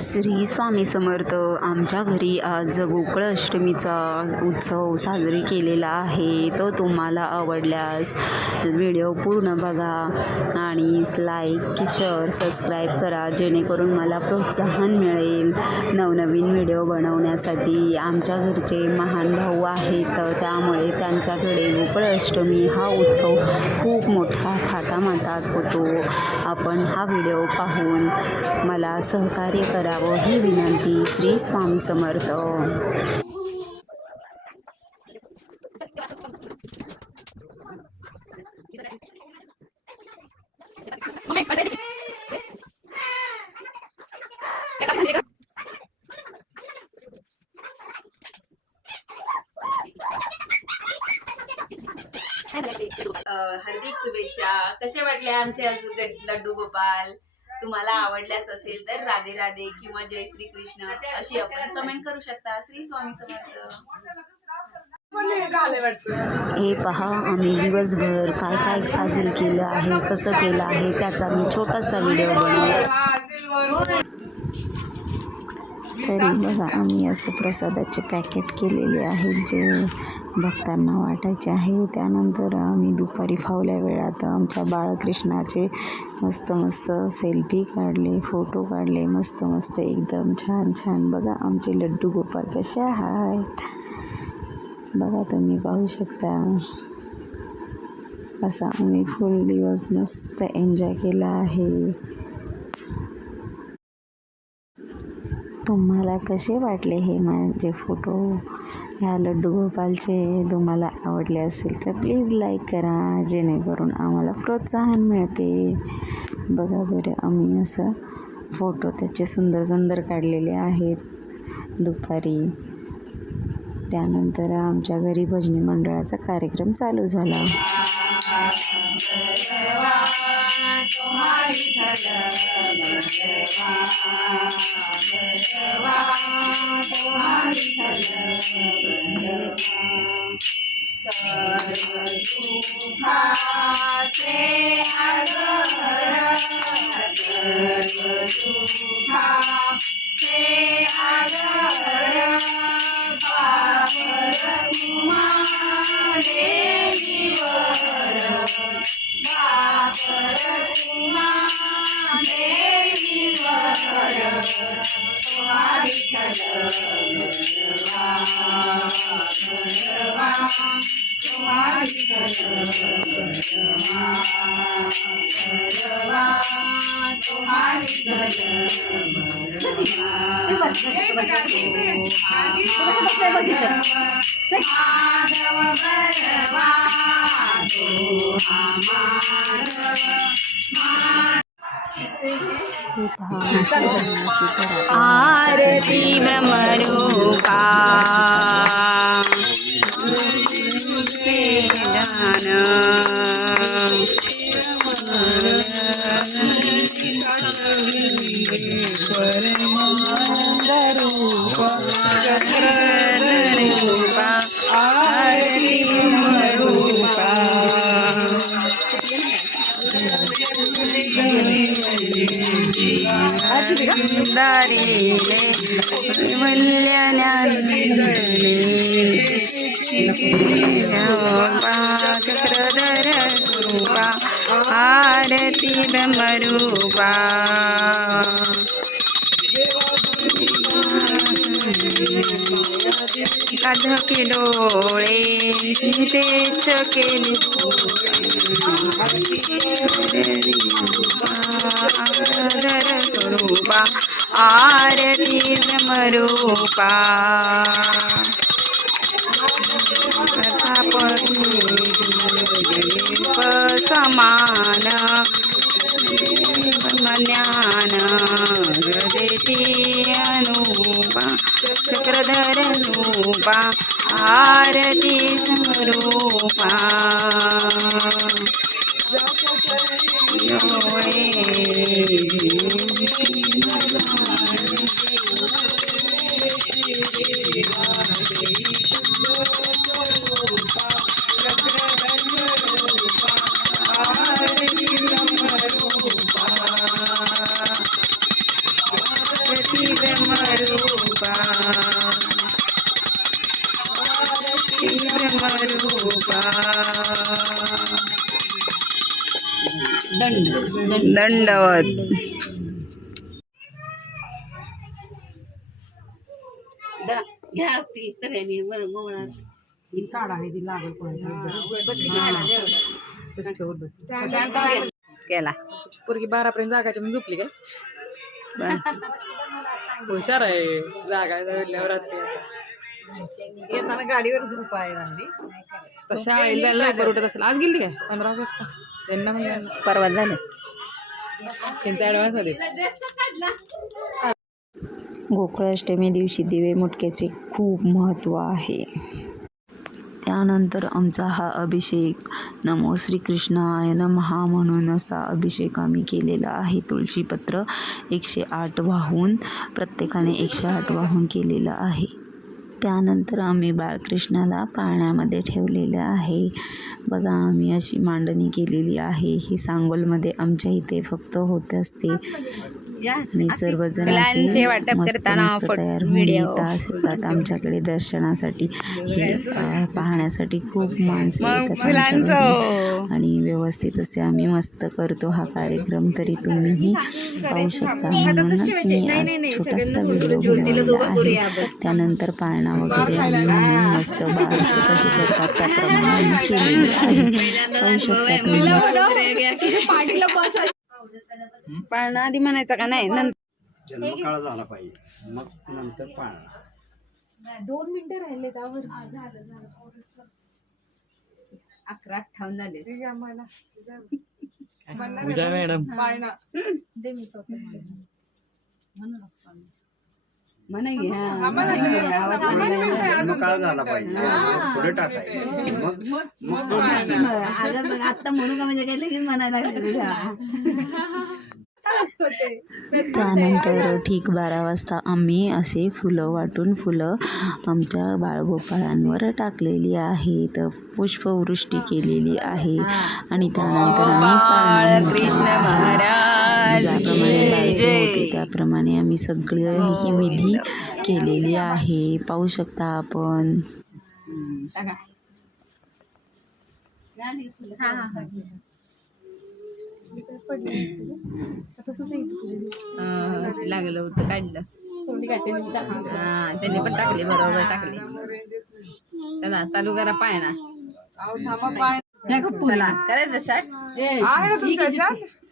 श्री स्वामी समर्थ आमच्या घरी आज गोकुळ अष्टमीचा उत्सव साजरी केलेला आहे. तो तुम्हाला आवडल्यास व्हिडिओ पूर्ण बघा आणि लाईक शेअर सबस्क्राईब करा जेणेकरून मला प्रोत्साहन मिळेल. नवनवीन व्हिडिओ बनवण्यासाठी आमच्या घरचे महान भाऊ आहेत. त्यामुळे त्यांच्याकडे गोकुळ अष्टमी हा उत्सव खूप मोठा थाटामाटात होतो. आपण हा व्हिडिओ पाहून मला सहकार्य करावं ही विनंती श्री स्वामी समर्थ. हार्दिक शुभेच्छा. कसे वाटले आमचे आज लड्डू गोपाल? तुम्हाला आवडल्याच असेल तर राधे राधे किंवा जय श्री कृष्ण अशी आपण कमेंट करू शकता. श्री स्वामी समर्थ. हे पहा आम्ही दिवसभर काय काय साजरी केलं आहे कसं केलं आहे त्याचा मी छोटासा व्हिडिओ बनवला तरी बघा आम्ही असं प्रसादाचे पॅकेट केलेले आहेत जे भक्तांना वाटायचे आहे. त्यानंतर आम्ही दुपारी फावल्या वेळात आमच्या बाळकृष्णाचे मस्त मस्त सेल्फी काढले फोटो काढले मस्त मस्त एकदम छान छान. बघा आमचे लड्डू गोपाल कसे आहेत. बघा तुम्ही पाहू शकता. असा आम्ही फुल दिवस मस्त एन्जॉय केला आहे. तुम्हाला कसे वाटले हे माझे फोटो ह्या लड्डू गोपालचे तुम्हाला आवडले असेल तर प्लीज लाईक करा जेणेकरून आम्हाला प्रोत्साहन मिळते. बघा बरं आम्ही असं फोटो त्याचे सुंदर सुंदर काढलेले आहेत दुपारी. त्यानंतर आमच्या घरी भजनी मंडळाचा कार्यक्रम चालू झाला. हे पहा नाशिक घरात आरती ब्रह्मरूपा। जान चक्रधर स्वरूपा आरती ब्रह्मरूपा कधके डोळे तेच केली अग्रधर स्वरूपा आरती ब्रह्मरूपा സമാന ജ്ഞാന ഹൃദയനൂപ ചക്രധരൂപ ആരതി സ്വരൂപ യോ दंडवत. घ्या ती सगळ्यांनी बरं गोळा केला. पोरगी बारापर्यंत जागायची म्हणून झोपली काय? हुशार आहे जागा रात्री येताना गाडीवर झोप आहे लागली तशा आईला लवकर उठत असेल. आज गेली काय? पंधरा ऑगस्ट त्यांना म्हणजे परवा झालं. त्यांचा ऍडव्हान्समध्ये. गोकुळाष्टमी दिवशी दिवे मुटक्याचे खूप महत्त्व आहे. त्यानंतर आमचा हा अभिषेक. नमो श्रीकृष्णाय नमहा म्हणून असा अभिषेक आम्ही केलेला आहे. तुळशीपत्र एकशे आठ वाहून प्रत्येकाने एकशे आठ वाहून केलेलं आहे. त्यानंतर आम्ही बाळकृष्णाला पाळण्यामध्ये ठेवलेलं आहे. बघा आम्ही अशी मांडणी केलेली आहे. ही सांगोलमध्ये आमच्या इथे फक्त होत असते. आणि सर्वजण असे मस्त मस्त तयार होऊन येतात असतात आमच्याकडे दर्शनासाठी हे पाहण्यासाठी खूप माणसं येतात. आणि व्यवस्थित असे आम्ही मस्त करतो हा कार्यक्रम तरी तुम्हीही पाहू शकता म्हणूनच मी आज छोटासा व्हिडिओ बनवला आहे त्यानंतर पाळणा वगैरे आम्ही म्हणून मस्त बारशी कशी करतात त्याप्रमाणे आम्ही केलेली आहे पाहू शकता तुम्ही पाळणा आधी म्हणायचा का? नाही नंतर. जन्मकाळ झाला पाहिजे. मग नंतर पाळणा. अकरा अठ्ठावन्न झाले. पूजा मॅडम. हा. म्हणा की, म्हणू म्हणजे काही लगेच म्हणायला लागले त्यानंतर ठीक बारा वाजता आम्ही असे फुलं वाटून फुलं आमच्या बाळगोपाळांवर टाकलेली आहेत पुष्पवृष्टी केलेली आहे आणि त्यानंतर आम्ही कृष्ण महाराज होते त्याप्रमाणे आम्ही सगळं ही विधी केलेली आहे. पाहू शकता आपण. लागलं होतं काढलं. हा त्यांनी पण टाकले बरोबर टाकले. चला चालू करा पाय. ना चला करायचं शाट करा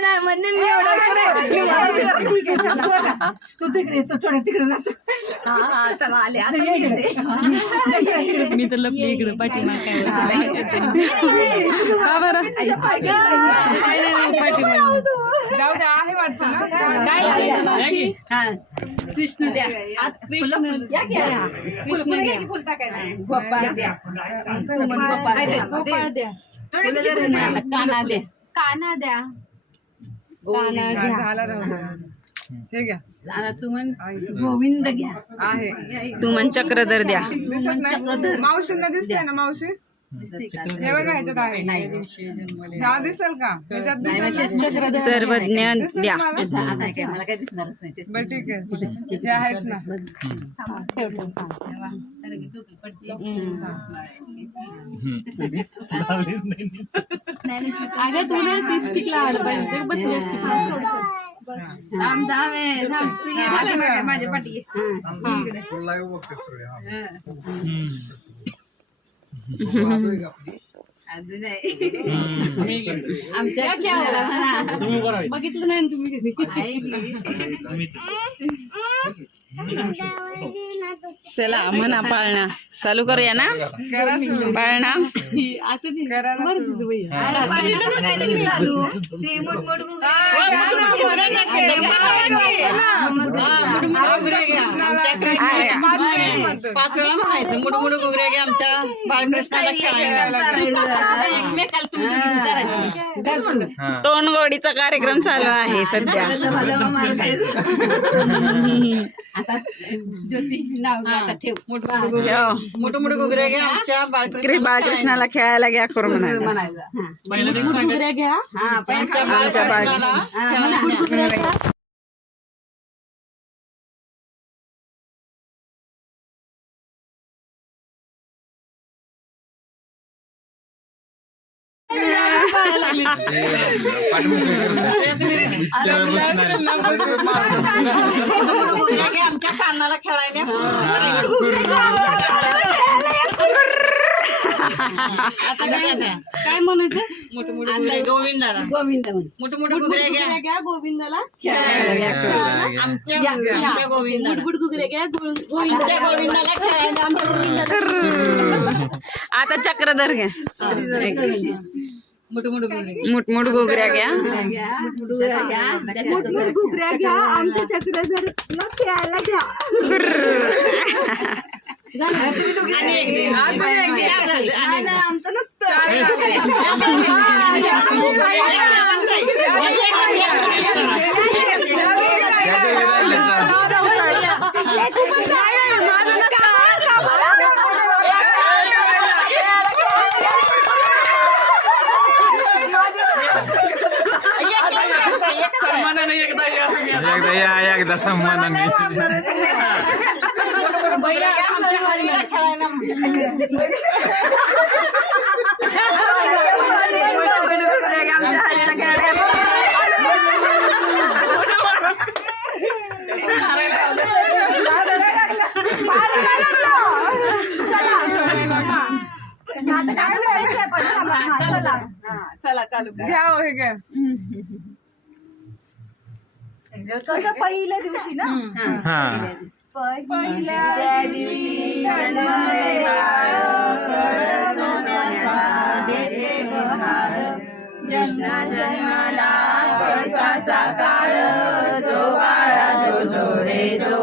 नाही, नाही, म्हणजे मी एवढं तू तिकडे तू थोडे तिकडे जातो चला आले. मी तर लपली इकडे पाठीमाग काय जाऊ द्या आहे वाटतं ना? काय लावायचं मावशी? हा. कृष्ण द्या. कृष्ण कृष्ण द्या. गोपाळ द्या. तू म्हण गोपाळ द्या. गोपाळ द्या. फुलं. द्या. रे मला, काना द्या. काना द्या झाला राहू द्या. हे घ्या. तू म्हण गोविंद घ्या. आहे. तू मन चक्रधर द्या. मावशींना दिसते ना मावशी? हे बघा ह्याच्यात आहे. हा दिसेल का? ह्याच्यात दिसेल का? सर्वज्ञ दिसेल द्या तुम्हाला? मला काय दिसणारच नाही बरं ठीक आहे. जे आहेत ना. अगं तुला लिपस्टिक लावायला पाहिजे बसली थांब थांब ए, थांब. तू ये झालं बघा, माझ्या पाठी. ये. हा, ये इकडे. अजून आहे. आमच्या कृष्णाला म्हणा. बघितलं नाही ना तुम्ही कधी? चला म्हणा पाळणा. चालू करूया ना? पाळणा असं नाही. बरं तुझं बाई. पाच वेळा म्हणायचं मुठ मुठ घुगऱ्या घ्या आमच्या बाळकृष्णाला खेळायला. आता एकमेकाला तुम्ही दोघी विचारायचं. धर तू. तोंड गोडीचा कार्यक्रम चालू आहे सध्या. आता ज्योती नाव घे, आता ठेव मुठ मुठ घुगऱ्या मुठ मुठ घुगऱ्या घ्या आमच्या बाळकृष्ण बाळकृष्णाला खेळायला घ्या करू म्हणायला घुगऱ्या घ्या हा आमच्या बाळकृष्णाला खेळायला घ्या. घुगऱ्या घ्या आमच्या कानाला खेळायला. काय म्हणायचं? मुठ गोविंदाला. गोविंद म्हण मुठ मुठ घुगऱ्या घ्या. घ्या गोविंदाला खेळायला घ्या. आमच्या गोविंदाला. घ्या खेळायला. आमच्या गोविंदाला. आता चक्रधर घ्या. मुठमुठ घुगऱ्या घ्या त्याच्यात घुगऱ्या घ्या आमच्या चक्रधर खेळायला घ्या आणि एक दे. चार झाले. आणि एक दे. एकदा या एकदा सन्मानाने चला चालू. घ्या घ्या. पहिल्या दिवशी ना? हा. पहिल्या दिवशी जन्माला कळसाचा काळ जो बाळा जो जो रे जो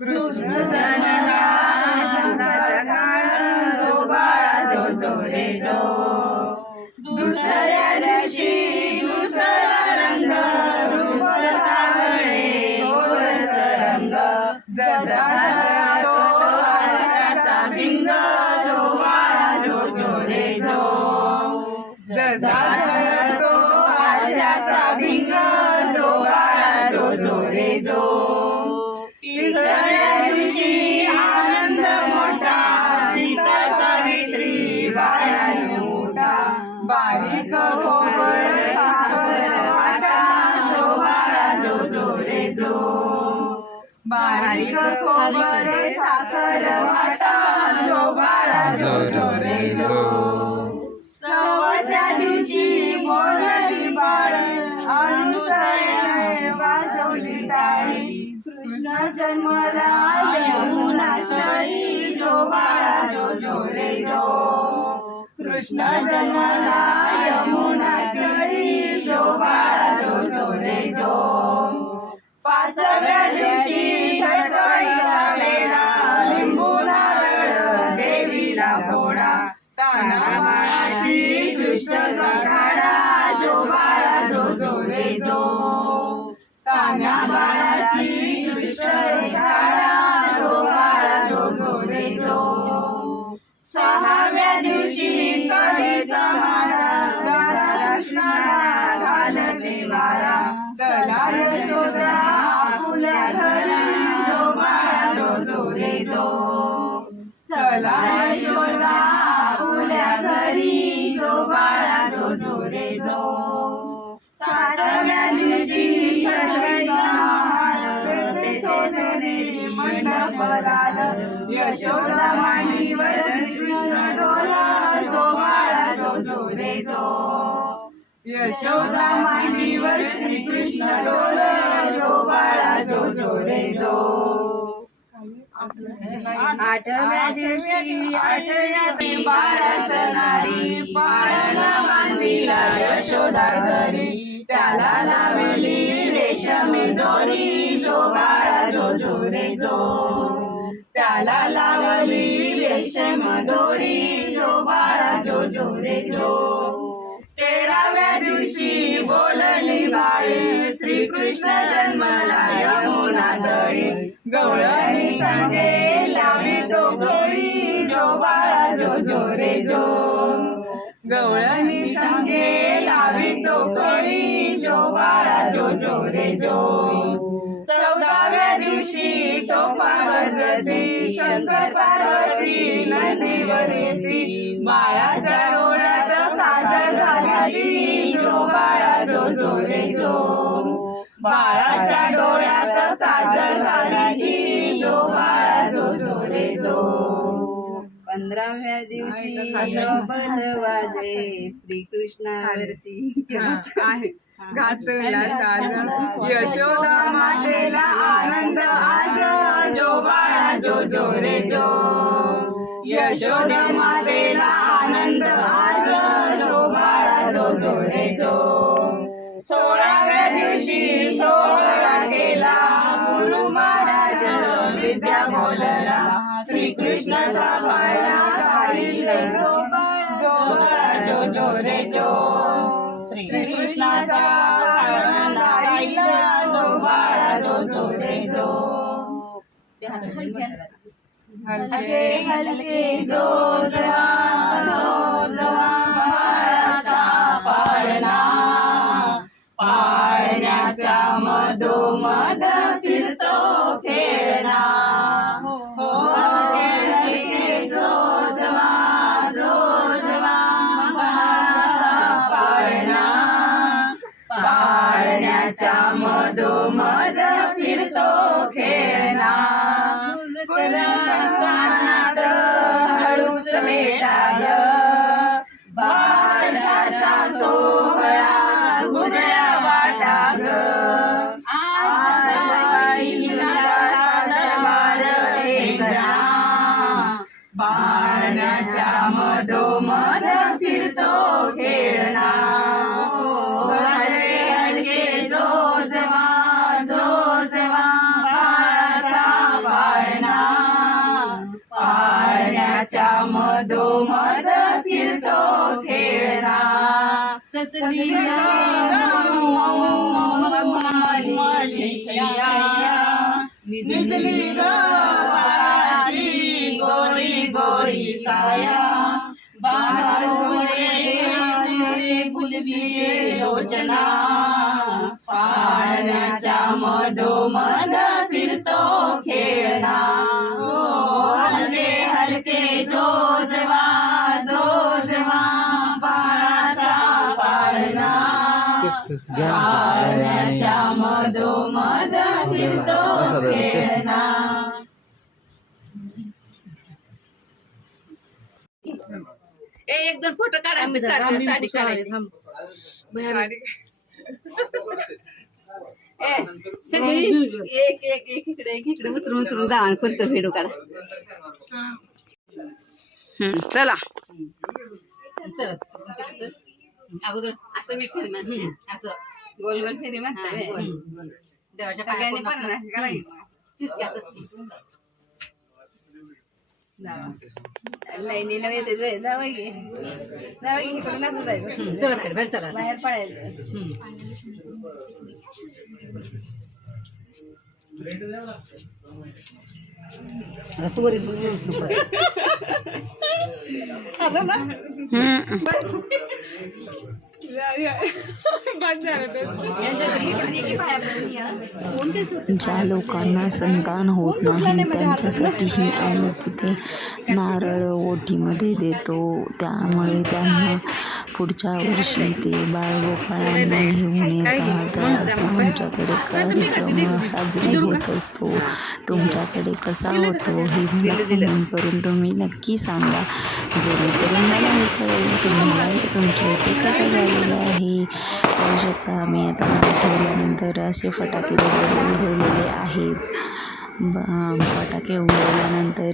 कृष्ण जन्माला काळ जो बाळा जो जो रे जो दुसऱ्या खोबर साखर वाटा जो बाळा जो. जो रे जो दिवशी बोलली बाळ वाजवली टाळी कृष्ण जन्मला यमुना जो बाळा जो जो रे जो. कृष्ण जन्मला यमुना जो बाळा जो मंडप लाल यशोदा मांडीवर कृष्ण डोला जो बाळा जो जो रे जो यशोदा मांडीवर श्रीकृष्ण डोला जो बाळा जो जो रे जो आठव्या दिवशी आठव्या बाराचं नारी पाळणा बांधिला यशोदा घरी. त्याला लावली रेशमी दोरी जो बाळा जो जो रे जो त्याला लावली रेशम दोरी जो बाळा जो जो रे जो. तेराव्या दिवशी बोलली बाळे श्रीकृष्ण जन्मला यमुना तळी गवळणी सांगे लावी तो घरी जो बाळा जो जो रे जो. गवळणी सांगे लावी तो घरी जो बाळा जो जो रे जो. चौदाव्या दिवशी तो पावजती शंकर पार्वती नदीवर येती बाळाच्या डोळ्यात काजळ घालती जो बाळा जो जो रे जो बाळाच्या डोळ्यात काजळ घालती पंधराव्या दिवशी बंद वाजे श्रीकृष्णावरती. घातला साज. यशोदा मातेला आनंद आज जो बाळा जो जो रे जो. यशोदा मातेला आनंद आज जो बाळा जो जो रे जो. सोळाव्या दिवशी सोहळा श्रीकृष्णाचा बाळा गाईले जो बाळा जो बाळा जो जो रे जो. श्रीकृष्णाचा गाईला जो बाळा जो जो रे जो. हलके हलके जो जवा जो जवा बाळाचा पाळणा. पाळण्याच्या मधोमध फिरतो खेळणा. पाळण्याच्या मधोमध फिरतो खेळणा. कानात हळूच बेटा ग बाळशाचा सोहळा सतली निजली गावाची गोरी गोरी काया बाळाचे फुलवी लोचना पाण्याच्या मधोमध फिरतो खेळणा ए एक दोन फोटो काढा मी साडी साडी काढायची. ए सगळी एक एक एक इकडे एक इकडे. उतरून उतरून जा आणि कोणतं फेडू काढा. हं, चला. अगोदर. असं मी फेरी म्हणते. असं गोल गोल फेरी म्हणते. देवाच्या पण नाही करायचं. तीच की. असंच लाईनीनं येते जाय जावं की. जावं की इकडून असं जायचं. बाहेर पडायचं हं. ज्या लोकांना संतान होत नाही त्यांच्यासाठीही आम्ही तिथे नारळ ओटीमध्ये देतो. त्यामुळे त्यांना पुढच्या वर्षी ते बाळगोपाळांना घेऊन येतात असं आमच्याकडे कार्यक्रम साजरे होत असतो. तुमच्याकडे कसा होतो हे मला कमेंट करून तुम्ही नक्की सांगा. जेणेकरून मला हे कळेल तुम्हाला तुमच्या इथे कसं झालेलं आहे. पाहू शकता आम्ही आता ठेवल्यानंतर असे फटाके वगैरे उडवलेले आहेत. ब- फटाके उडवल्यानंतर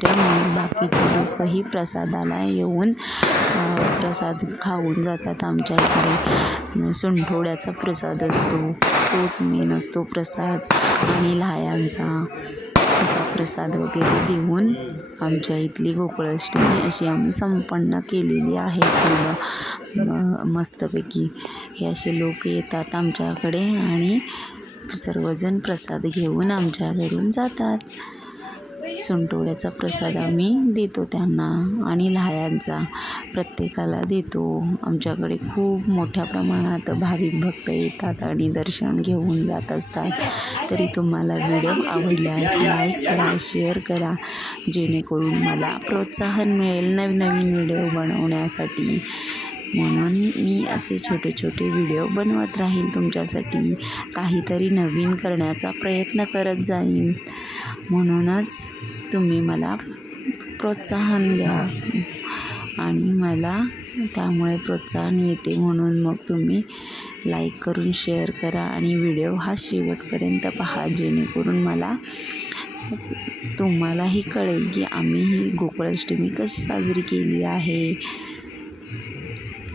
बाकीचे लोकही प्रसादाला येऊन प्रसाद खाऊन जातात आमच्या इकडे. सुंठोड्याचा प्रसाद असतो. तोच मेन असतो प्रसाद. आणि लाह्यांचा असा प्रसाद वगैरे देऊन आमच्या इथली गोकुळाष्टमी अशी आम्ही संपन्न केलेली आहे पूर्ण. म- मस्तपैकी हे असे लोक येतात आमच्याकडे आणि सर्वजण प्रसाद घेऊन आमच्या घरून जातात. सुंटोळ्याचा प्रसाद आम्ही देतो त्यांना आणि लाह्यांचा प्रत्येकाला देतो. आमच्याकडे खूप मोठ्या प्रमाणात भाविक भक्त येतात आणि दर्शन घेऊन जात असतात. तरी तुम्हाला व्हिडिओ आवडल्यास लाईक करा शेअर करा. जेणेकरून मला प्रोत्साहन मिळेल नवनवीन व्हिडिओ बनवण्यासाठी. म्हणून मी असे छोटे छोटे व्हिडिओ बनवत राहील तुमच्यासाठी. काहीतरी नवीन करण्याचा प्रयत्न करत जाईन. म्हणूनच तुम्ही मला प्रोत्साहन द्या. आणि मला त्यामुळे प्रोत्साहन येते म्हणून मग तुम्ही लाईक करून शेअर करा आणि व्हिडिओ हा शेवटपर्यंत पहा. जेणेकरून मला तुम्हालाही कळेल की आम्ही ही गोकुळाष्टमी कशी साजरी केली आहे.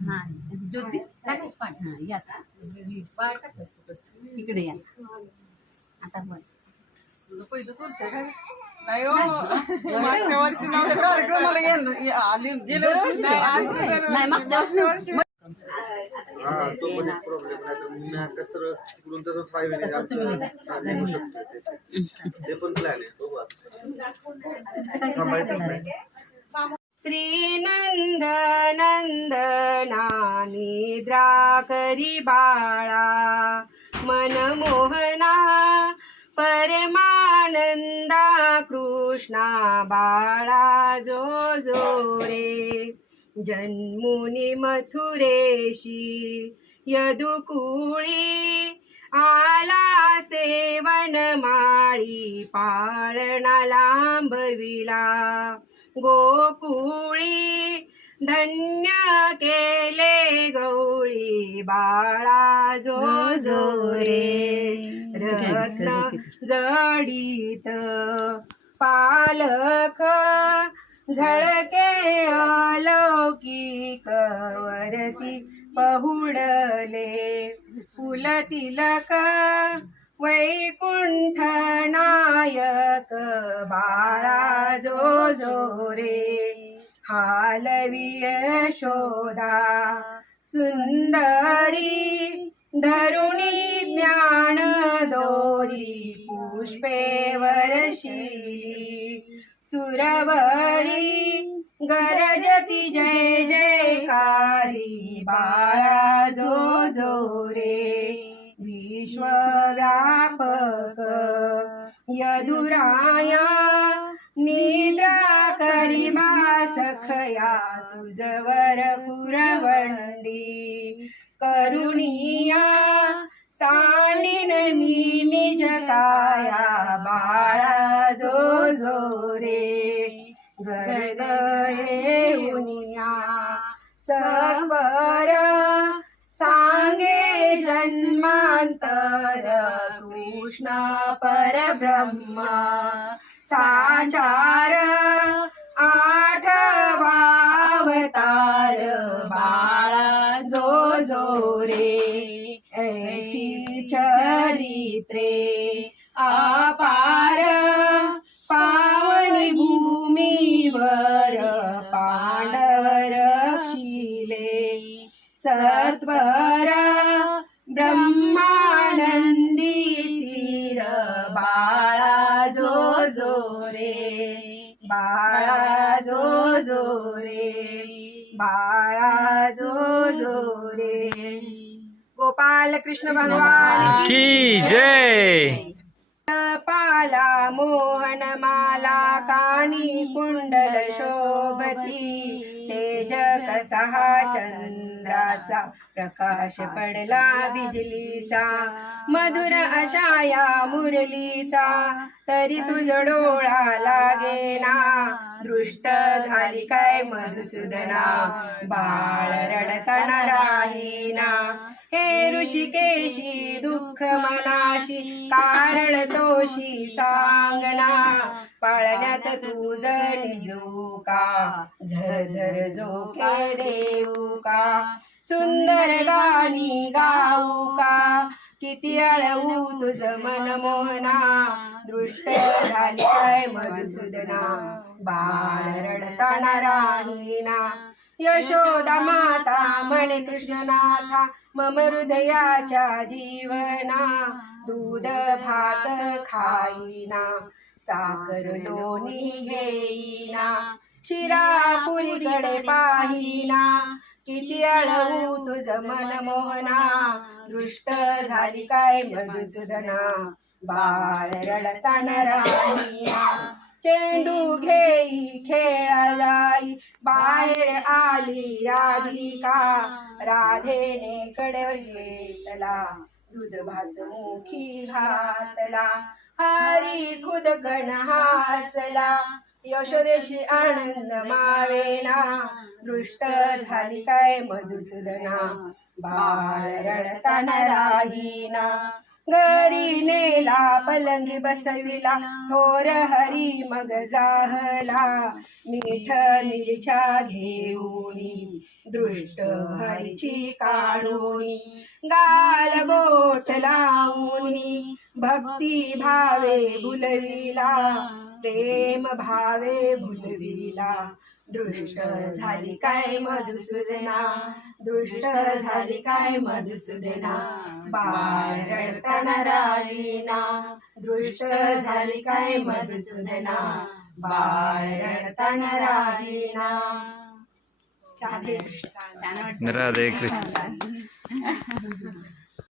हा ज्योती टाकायचं पाठ हा. या. आता. इकडे या आता नाही हो. मागच्या वर्षी. नव्हतं कार्यक्रमाला गेलो. आली- गेल्या वर्षी नाही मागच्या वर्षी हा तो पण एक प्रॉब्लेम नाही तर मी आता सरळ तिकडून तसंच पाहिजे नाही. हा, निघू शकतो ते. ते पण प्लॅन आहे बघू आता. थांबायचंच नाही. श्रीनंद नंदना निद्रा करी बाळा मनमोहना परमानंदा कृष्णा बाळा जो जो रे जन्मुनी मथुरेशी यदुकुळी आला सेवन माळी पाळणा लांबविला. गोकुळी धन्य केले गवळी बाळा जो जो रे. रत्न जडित पालख झळके अलौकिक वरती पहुडले फुल तिलक वैकुंठ नायक बाळा जो जो रे. शोधा सुंदरी धरुणी ज्ञान दोरी पुष्पे वर्षी सुरवरी गरजती जय जयकारी बाळा जो जो रे विश्वव्यापक यदुराया निद्रा करिमा सखया तुझवर पुरवंडी. करुणिया सांडिन मी निज काया बाळा जो जो रे गर्ग येऊनिया सवर सांगे जन्मांतर कृष्ण परब्रह्मा. साचार आठवावतार बाळा जो जो रे ऐसी पवित्रे अपार पावनी भूमीवर पांडव रक्षिले सत्वर ब्रह्मानंदी स्थिर बाळा जो जो रे बाळा जो जो रे बाळा जो जो रे गोपाल कृष्ण भगवान की जय। पाला मोहन माला कानी कुंडल शोभती। तेज कसा चंद्राचा प्रकाश पडला बिजलीचा मधुर अशा या मुरलीचा। तरी तुझ डोळा लागेना। दृष्ट झाली काय मधुसूदना? बाळ रडताना राहीना। हे ऋषिकेशी दुःख मनाशी कारण तोशी सांगना पाळण्यात तुझ निजू का झरझर झोके देऊ का सुंदर गाणी गाऊ का किती अळवू तुझ मन मोहना दृष्ट झाली काय मधुसूदना बाळ रडताना राणीना यशोदा माता म्हणे कृष्णनाथा मम हृदयाच्या जीवना दूध भात खाईना साखर लोणी घेईना शिरापुरीकडे पाहिना किती अळवू तुझ मन मोहना दृष्ट झाली काय मधुसूदना बाळ रडताना राहिना. चेंडू घेई खेळा जाई बाहेर आली राधिका. राधेने कडवर घेतला दूध भात मुखी घातला. हरी खुद कण हासला यशोदेशी आनंद मावेना. दृष्ट झाली काय मधुसूदना? बाळ रडताना राहीना. घरी नेला पलंगी बसविला थोर हरी मग जाहला. मीठ मिरच्या घेऊनी दृष्ट हरीची काढूनी. गाल बोट लावूनी भक्ती भावे भुलविला प्रेम भावे भुलविला दृष्ट झाली काय मधुसूदना? दृष्ट झाली काय मधुसूदना? बाळ रडताना राहिना दृष्ट झाली काय मधुसूदना? बाळ रडताना राहिना राधे कृष्ण राधे कृष्ण